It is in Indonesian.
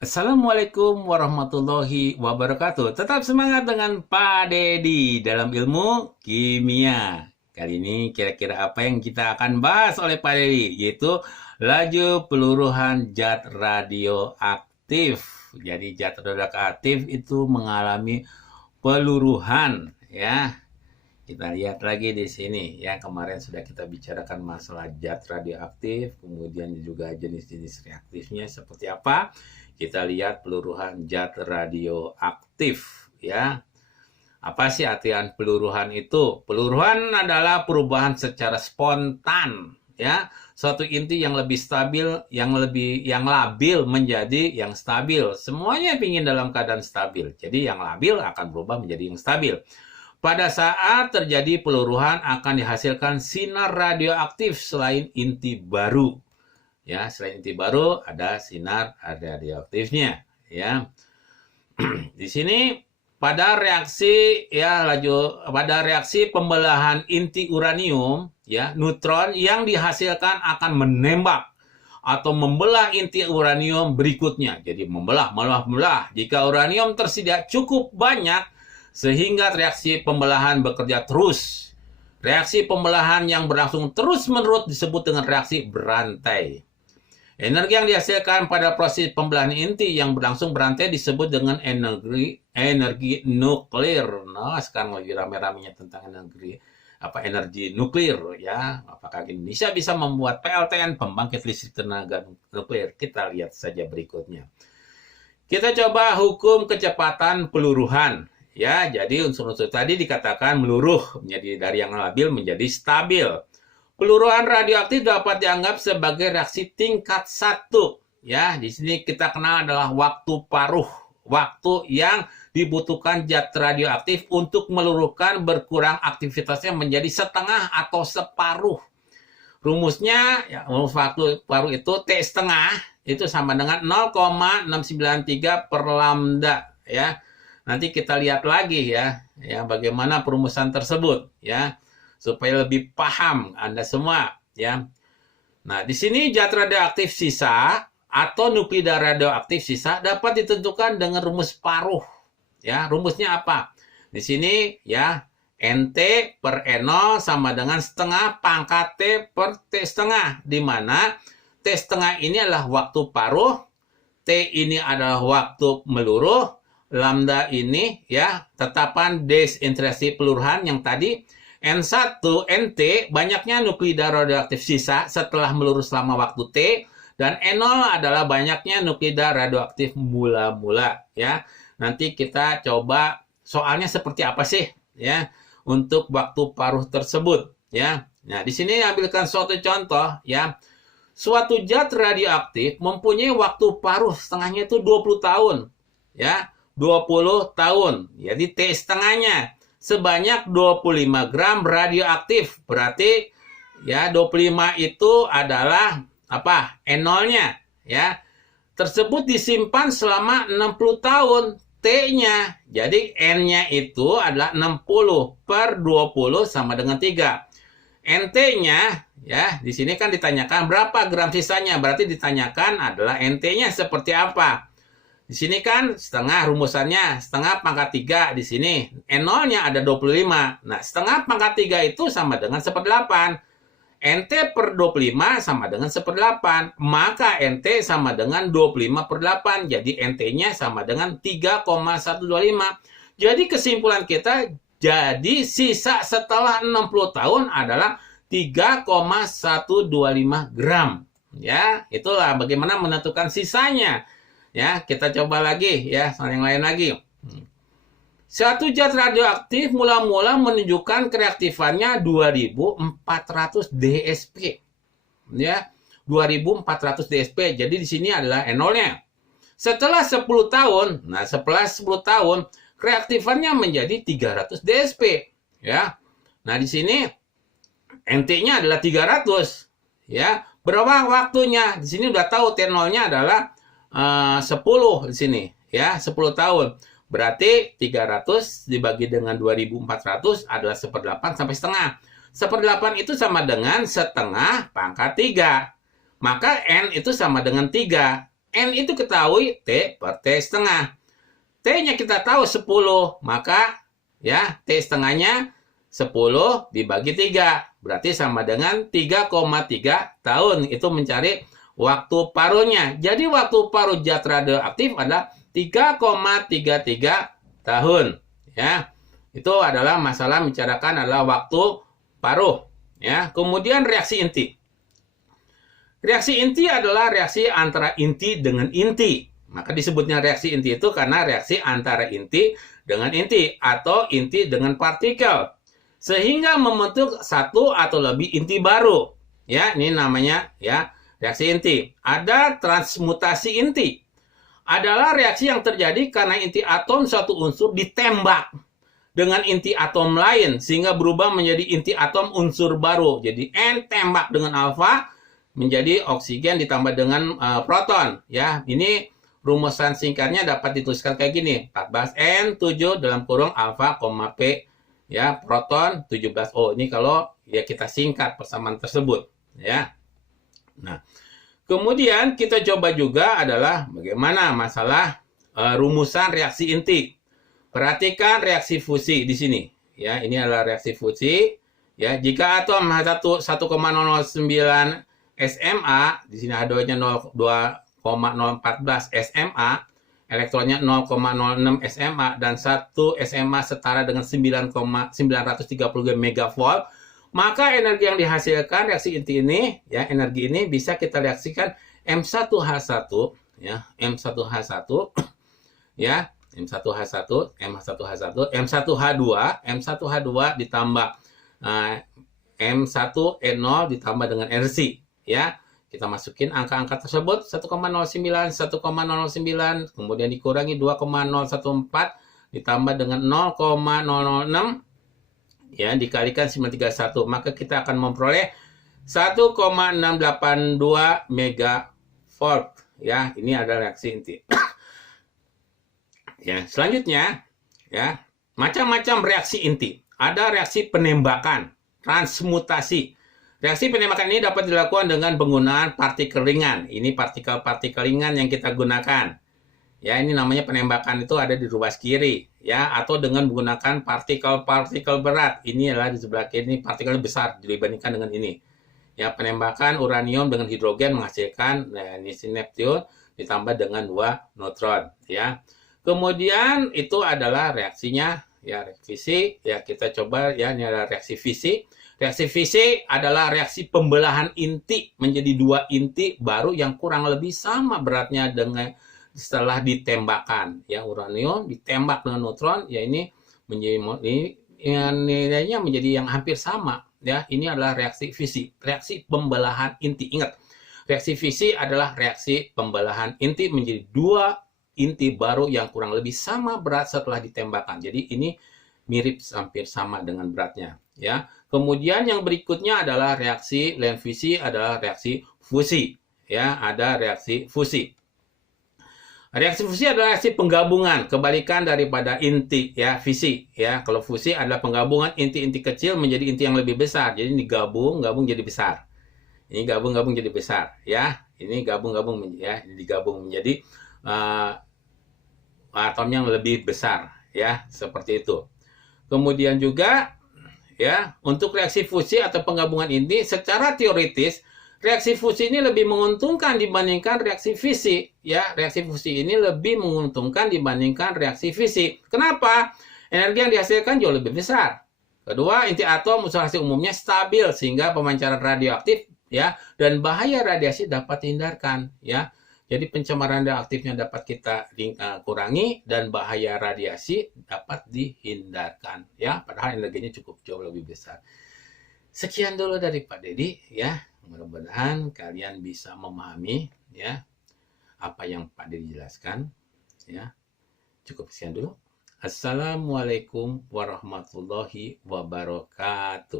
Assalamualaikum warahmatullahi wabarakatuh. Tetap semangat dengan Pak Dedi dalam ilmu kimia. Kali ini kira-kira apa yang kita akan bahas oleh Pak Dedi, yaitu laju peluruhan zat radioaktif. Jadi zat radioaktif itu mengalami peluruhan, ya. Kita lihat lagi di sini ya, kemarin sudah kita bicarakan masalah zat radioaktif, kemudian juga jenis-jenis reaktifnya seperti apa. Kita lihat peluruhan zat radioaktif ya. Apa sih artian peluruhan itu? Peluruhan adalah perubahan secara spontan ya. Suatu inti yang lebih stabil, yang labil menjadi yang stabil. Semuanya ingin dalam keadaan stabil. Jadi yang labil akan berubah menjadi yang stabil. Pada saat terjadi peluruhan akan dihasilkan sinar radioaktif selain inti baru. Ya, selain inti baru ada sinar radioaktifnya, ya. Di sini pada reaksi pembelahan inti uranium, ya, neutron yang dihasilkan akan menembak atau membelah inti uranium berikutnya. Jadi membelah. Jika uranium tersedia cukup banyak sehingga reaksi pembelahan bekerja terus. Reaksi pembelahan yang berlangsung terus-menerus disebut dengan reaksi berantai. Energi yang dihasilkan pada proses pembelahan inti yang berlangsung berantai disebut dengan energi nuklir. Nah, sekarang lagi rame-ramenya tentang energi nuklir ya. Apakah Indonesia bisa membuat PLTN, pembangkit listrik tenaga nuklir? Kita lihat saja berikutnya. Kita coba hukum kecepatan peluruhan. Ya, jadi unsur-unsur tadi dikatakan meluruh menjadi dari yang labil menjadi stabil. Peluruhan radioaktif dapat dianggap sebagai reaksi tingkat 1. Ya, di sini kita kenal adalah waktu paruh. Waktu yang dibutuhkan zat radioaktif untuk meluruhkan berkurang aktivitasnya menjadi setengah atau separuh. Rumusnya, ya, rumus waktu paruh itu T setengah, itu sama dengan 0,693 per lambda. Ya, nanti kita lihat lagi ya bagaimana perumusan tersebut. Ya, supaya lebih paham Anda semua ya. Nah, di sini zat radioaktif sisa atau nuklida radioaktif sisa dapat ditentukan dengan rumus paruh. Ya, rumusnya apa? Di sini ya NT per N0 sama dengan setengah pangkat T per T setengah, di mana T setengah ini adalah waktu paruh, T ini adalah waktu meluruh, lambda ini ya tetapan desintegrasi peluruhan yang tadi. N1, NT, banyaknya nuklida radioaktif sisa setelah meluruh selama waktu T, dan N0 adalah banyaknya nuklida radioaktif mula-mula, ya. Nanti kita coba soalnya seperti apa sih, ya, untuk waktu paruh tersebut, ya. Nah, di sini ambilkan suatu contoh, ya. Suatu zat radioaktif mempunyai waktu paruh setengahnya itu 20 tahun, ya. 20 tahun, jadi T setengahnya sebanyak 25 gram radioaktif. Berarti ya 25 itu adalah apa? N0-nya ya. Tersebut disimpan selama 60 tahun T-nya. Jadi N-nya itu adalah 60 per 20 sama dengan 3. NT-nya ya, di sini kan ditanyakan berapa gram sisanya. Berarti ditanyakan adalah NT-nya seperti apa. Di sini kan setengah rumusannya, setengah pangkat 3 di sini. N0-nya ada 25. Nah, setengah pangkat 3 itu sama dengan 1/8. NT per 25 sama dengan 1/8. Maka NT sama dengan 25 per 8. Jadi NT-nya sama dengan 3,125. Jadi kesimpulan kita, jadi sisa setelah 60 tahun adalah 3,125 gram. Ya, itulah bagaimana menentukan sisanya. Ya, kita coba lagi ya, yang lain lagi. Satu zat radioaktif mula-mula menunjukkan kereaktifannya 2400 DSP. Ya, 2400 DSP. Jadi di sini adalah N0-nya. Setelah 10 tahun, setelah 10 tahun reaktifannya menjadi 300 DSP, ya. Nah, di sini NT-nya adalah 300, ya. Berapa waktunya? Di sini udah tahu T0-nya adalah 10 di sini ya, 10 tahun. Berarti 300 dibagi dengan 2400 adalah 1/8 sampai setengah. 1/8 itu sama dengan setengah pangkat 3. Maka N itu sama dengan 3. N itu ketahui T per T setengah. T-nya kita tahu 10, maka ya T setengahnya 10 dibagi 3. Berarti sama dengan 3,3 tahun. Itu mencari waktu paruhnya. Jadi waktu paruh zat radioaktif adalah 3,33 tahun. Ya, itu adalah masalah membicarakan adalah waktu paruh. Ya, kemudian reaksi inti. Reaksi inti adalah reaksi antara inti dengan inti. Maka disebutnya reaksi inti itu karena reaksi antara inti dengan inti atau inti dengan partikel. Sehingga membentuk satu atau lebih inti baru. Ya, ini namanya ya reaksi inti. Ada transmutasi inti. Adalah reaksi yang terjadi karena inti atom suatu unsur ditembak dengan inti atom lain sehingga berubah menjadi inti atom unsur baru. Jadi N tembak dengan alfa menjadi oksigen ditambah dengan proton. Ya, ini rumusan singkatnya dapat dituliskan kayak gini. 14N7 dalam kurung alfa, P ya, proton 17O. Ini kalau ya kita singkat persamaan tersebut, ya. Nah, kemudian kita coba juga adalah bagaimana masalah rumusan reaksi inti. Perhatikan reaksi fusi di sini. Ya, ini adalah reaksi fusi. Ya, jika atom H1 1,009 SMA, di sini H2-nya 0,014 SMA, elektronnya 0,06 SMA, dan 1 SMA setara dengan 9,930 megavolt, maka energi yang dihasilkan reaksi inti ini, ya, energi ini bisa kita reaksikan M1H1, ya, M1H1, ya, M1H1, M1H1, M1H2, M1H2 ditambah M1E0 ditambah dengan RC, ya. Kita masukin angka-angka tersebut 1,09, 1,009, kemudian dikurangi 2,014 ditambah dengan 0,006 ya dikalikan 931, maka kita akan memperoleh 1,682 megavolt. Ya, ini adalah reaksi inti. Ya, selanjutnya ya, macam-macam reaksi inti. Ada reaksi penembakan, transmutasi. Reaksi penembakan ini dapat dilakukan dengan penggunaan partikel ringan. Ini partikel-partikel ringan yang kita gunakan. Ya, ini namanya penembakan itu ada di ruas kiri. Ya, atau dengan menggunakan partikel-partikel berat. Ini adalah di sebelah kiri, ini partikel besar dibandingkan dengan ini. Ya, penembakan uranium dengan hidrogen menghasilkan ini neptune ditambah dengan 2 neutron. Ya, kemudian itu adalah reaksinya. Ya, fisi. Ya, kita coba ya, ini adalah reaksi fisi. Reaksi fisi adalah reaksi pembelahan inti menjadi 2 inti baru yang kurang lebih sama beratnya dengan setelah ditembakkan. Ya, uranium ditembak dengan neutron, ya ini menjadi nilainya menjadi yang hampir sama. Ya, ini adalah reaksi fisi, reaksi pembelahan inti. Ingat, reaksi fisi adalah reaksi pembelahan inti menjadi 2 inti baru yang kurang lebih sama berat setelah ditembakkan. Jadi ini mirip hampir sama dengan beratnya. Ya. Kemudian yang berikutnya adalah reaksi lain fisi adalah reaksi fusi. Ya, ada reaksi fusi. Reaksi fusi adalah reaksi penggabungan, kebalikan daripada inti ya, fisi ya. Kalau fusi adalah penggabungan inti-inti kecil menjadi inti yang lebih besar. Jadi digabung jadi besar. Ini gabung jadi besar ya. Ini gabung ya, digabung menjadi atom yang lebih besar ya, seperti itu. Kemudian juga ya, untuk reaksi fusi atau penggabungan inti, secara teoritis reaksi fusi ini lebih menguntungkan dibandingkan reaksi fisi. Ya, reaksi fusi ini lebih menguntungkan dibandingkan reaksi fisi. Kenapa? Energi yang dihasilkan jauh lebih besar. Kedua, inti atom unsur hasil umumnya stabil sehingga pemancaran radioaktif ya dan bahaya radiasi dapat dihindarkan. Ya, jadi pencemaran radioaktifnya dapat kita kurangi dan bahaya radiasi dapat dihindarkan. Ya, padahal energinya cukup jauh lebih besar. Sekian dulu dari Pak Dedi ya. Mudah-mudahan kalian bisa memahami ya apa yang Pak Dedi jelaskan ya. Cukup sekian dulu. Assalamualaikum warahmatullahi wabarakatuh.